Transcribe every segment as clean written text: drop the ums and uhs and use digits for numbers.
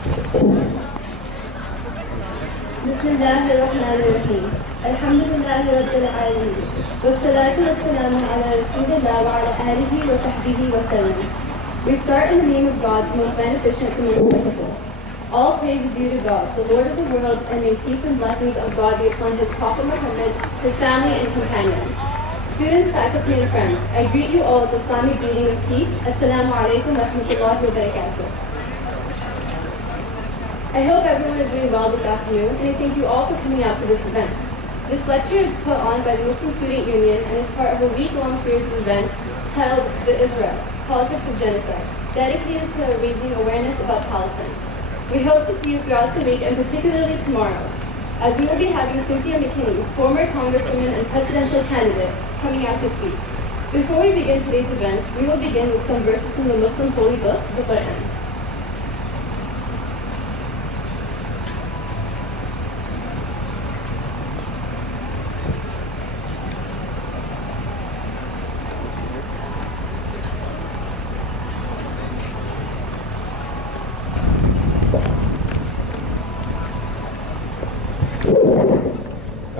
بسم الله الرحمن الرحيم. الحمد لله رب العالمين والصلاة والسلام على رسول الله وعلى آله وصحبه وسلم. We start in the name of God, the most beneficent, the most merciful. All praise is due to God, the Lord of the world, and may peace and blessings of God be upon His Prophet Muhammad, his family and companions. Students, faculty, and friends, I greet you all with the Islamic greeting of peace. Assalamu alaikum wa rahmatullahi wa barakatuh. I hope everyone is doing well this afternoon, and I thank you all for coming out to this event. This lecture is put on by the Muslim Student Union and is part of a week-long series of events titled The Israel, Politics of Genocide, dedicated to raising awareness about Palestine. We hope to see you throughout the week and particularly tomorrow, as we will be having Cynthia McKinney, former Congresswoman and presidential candidate, coming out to speak. Before we begin today's event, we will begin with some verses from the Muslim holy book, the Quran.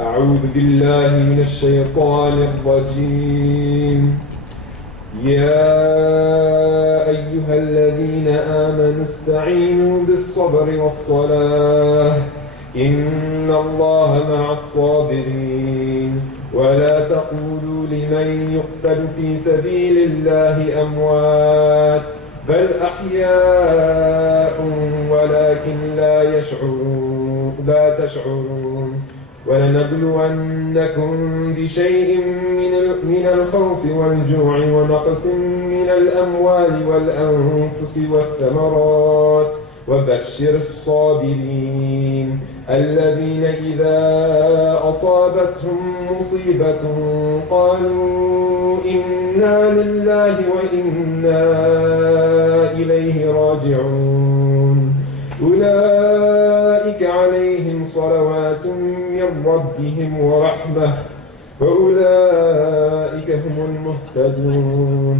أعوذ بالله من الشيطان الرجيم. يا أيها الذين آمنوا استعينوا بالصبر والصلاة إن الله مع الصابرين ولا تقولوا لمن يقتل في سبيل الله أموات بل أحياء ولكن لا تشعرون ولنبلونكم بشيء من الخوف والجوع ونقص من الأموال والأنفس والثمرات وبشر الصابرين الذين إذا أصابتهم مصيبة قالوا إنا لله وإنا إليه راجعون أولئك عليهم صلوات من ربهم ورحمة وأولئك هم المهتدون.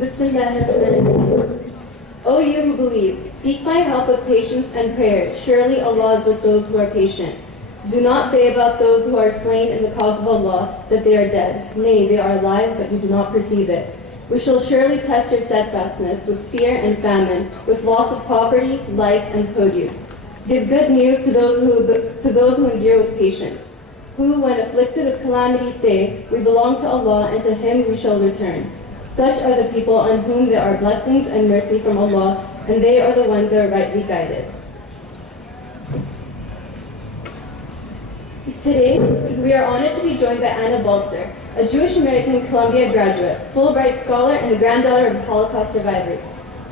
Bismillahirrahmanirrahim. O you who believe, seek my help with patience and prayer. Surely Allah is with those who are patient. Do not say about those who are slain in the cause of Allah that they are dead. Nay, they are alive, but you do not perceive it. We shall surely test your steadfastness with fear and famine, with loss of property, life, and produce. Give good news to those who endure with patience, who, when afflicted with calamity, say, we belong to Allah, and to Him we shall return. Such are the people on whom there are blessings and mercy from Allah, and they are the ones that are rightly guided. Today, we are honored to be joined by Anna Baltzer, a Jewish-American Columbia graduate, Fulbright scholar, and the granddaughter of Holocaust survivors.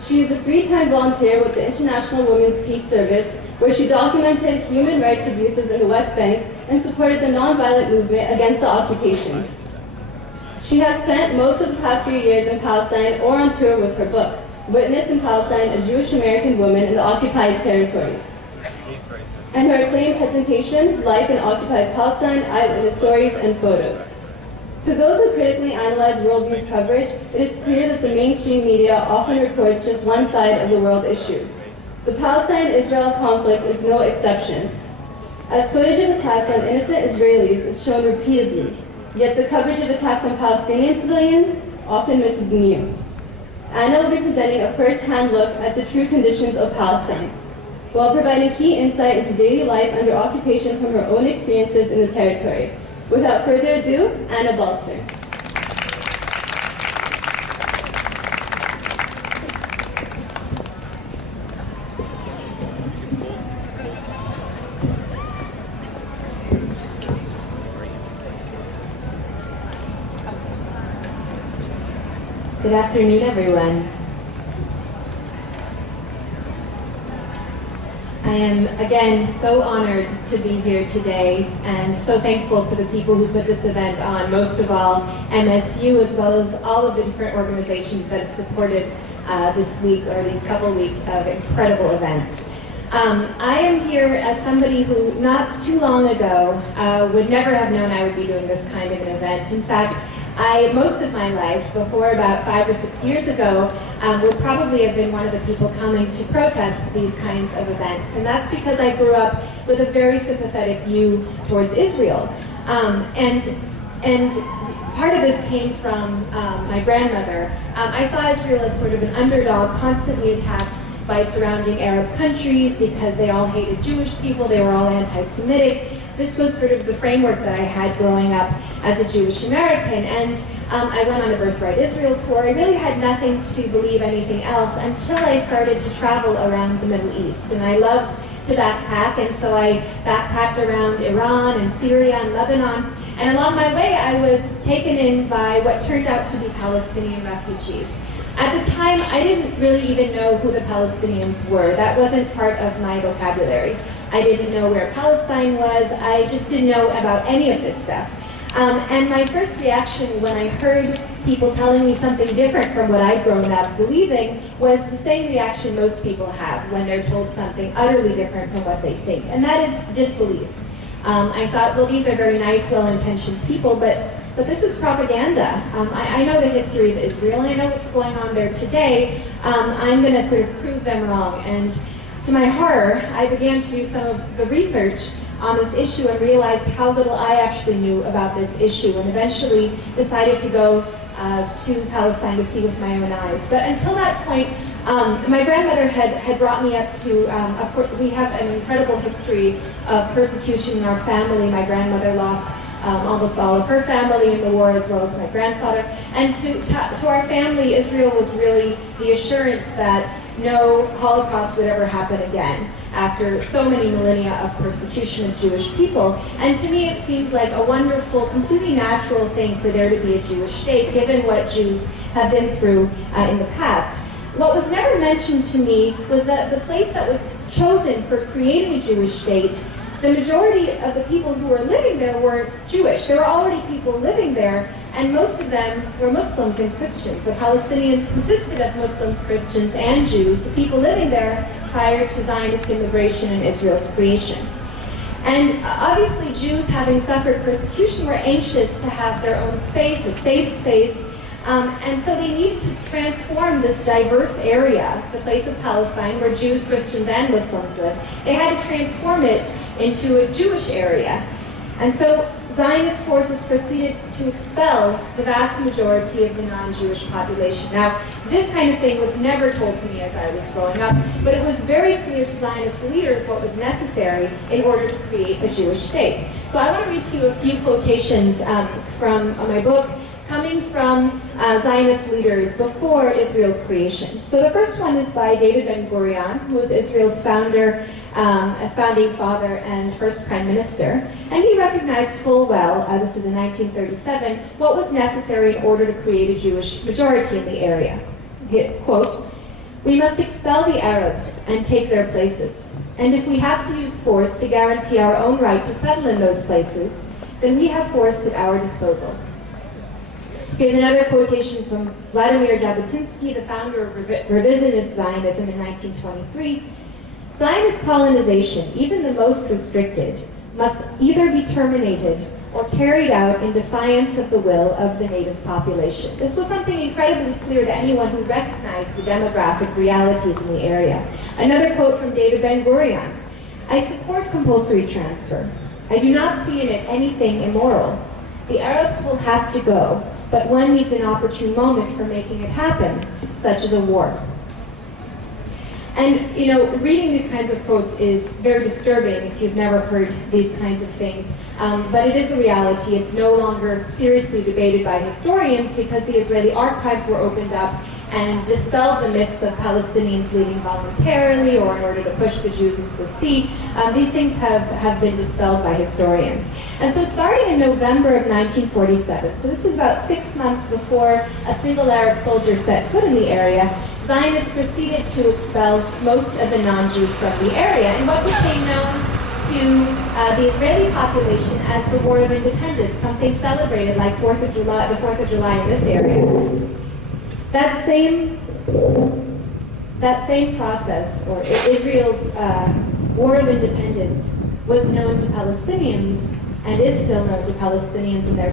She is a 3-time volunteer with the International Women's Peace Service, where she documented human rights abuses in the West Bank and supported the nonviolent movement against the occupation. She has spent most of the past few years in Palestine or on tour with her book, Witness in Palestine, a Jewish-American Woman in the Occupied Territories, and her acclaimed presentation, Life in Occupied Palestine, Eyewitness Stories and Photos. To those who critically analyze world news coverage, it is clear that the mainstream media often reports just one side of the world issues. The Palestine-Israel conflict is no exception, as footage of attacks on innocent Israelis is shown repeatedly, yet the coverage of attacks on Palestinian civilians often misses the news. Anna will be presenting a first-hand look at the true conditions of Palestine, while providing key insight into daily life under occupation from her own experiences in the territory. Without further ado, Anna Baltzer. Good afternoon, everyone. I am again so honored to be here today and so thankful to the people who put this event on, most of all MSU, as well as all of the different organizations that have supported this week or these couple weeks of incredible events. I am here as somebody who, not too long ago, would never have known I would be doing this kind of an event. In fact, most of my life, before about 5 or 6 years ago, would probably have been one of the people coming to protest these kinds of events. And that's because I grew up with a very sympathetic view towards Israel. And part of this came from my grandmother. I saw Israel as sort of an underdog, constantly attacked by surrounding Arab countries because they all hated Jewish people, they were all anti-Semitic. This was sort of the framework that I had growing up as a Jewish American. And I went on a Birthright Israel tour. I really had nothing to believe anything else until I started to travel around the Middle East. And I loved to backpack, and so I backpacked around Iran and Syria and Lebanon. And along my way, I was taken in by what turned out to be Palestinian refugees. At the time, I didn't really even know who the Palestinians were. That wasn't part of my vocabulary. I didn't know where Palestine was. I just didn't know about any of this stuff. And my first reaction when I heard people telling me something different from what I'd grown up believing was the same reaction most people have when they're told something utterly different from what they think, and that is disbelief. I thought, well, these are very nice, well-intentioned people, but this is propaganda. I know the history of Israel, and I know what's going on there today. I'm going to sort of prove them wrong. And to my horror, I began to do some of the research on this issue and realized how little I actually knew about this issue, and eventually decided to go to Palestine to see with my own eyes. But until that point, my grandmother had brought me up to, of course, we have an incredible history of persecution in our family. My grandmother lost almost all of her family in the war, as well as my grandfather. And to our family, Israel was really the assurance that no Holocaust would ever happen again after so many millennia of persecution of Jewish people. And to me, it seemed like a wonderful, completely natural thing for there to be a Jewish state, given what Jews have been through in the past. What was never mentioned to me was that the place that was chosen for creating a Jewish state, the majority of the people who were living there weren't Jewish. There were already people living there, and most of them were Muslims and Christians. The Palestinians consisted of Muslims, Christians, and Jews, the people living there prior to Zionist immigration and Israel's creation. And obviously Jews, having suffered persecution, were anxious to have their own space, a safe space, and so they needed to transform this diverse area, the place of Palestine, where Jews, Christians, and Muslims live. They had to transform it into a Jewish area. And so Zionist forces proceeded to expel the vast majority of the non-Jewish population. Now, this kind of thing was never told to me as I was growing up, but it was very clear to Zionist leaders what was necessary in order to create a Jewish state. So I want to read to you a few quotations from my book, coming from Zionist leaders before Israel's creation. So the first one is by David Ben-Gurion, who was Israel's founder, a founding father and first prime minister. And he recognized full well, this is in 1937, what was necessary in order to create a Jewish majority in the area. Quote, "We must expel the Arabs and take their places. And if we have to use force to guarantee our own right to settle in those places, then we have force at our disposal." Here's another quotation from Vladimir Jabotinsky, the founder of revisionist Zionism in 1923. "Zionist colonization, even the most restricted, must either be terminated or carried out in defiance of the will of the native population." This was something incredibly clear to anyone who recognized the demographic realities in the area. Another quote from David Ben-Gurion, "I support compulsory transfer. I do not see in it anything immoral. The Arabs will have to go, but one needs an opportune moment for making it happen, such as a war." And, you know, reading these kinds of quotes is very disturbing if you've never heard these kinds of things. But it is a reality. It's no longer seriously debated by historians because the Israeli archives were opened up and dispelled the myths of Palestinians leaving voluntarily or in order to push the Jews into the sea. These things have been dispelled by historians. And so starting in November of 1947, so this is about 6 months before a single Arab soldier set foot in the area, Zionists proceeded to expel most of the non-Jews from the area in what became known to the Israeli population as the War of Independence, something celebrated like the 4th of July in this area. That that same process, or Israel's war of independence, was known to Palestinians and is still known to Palestinians and their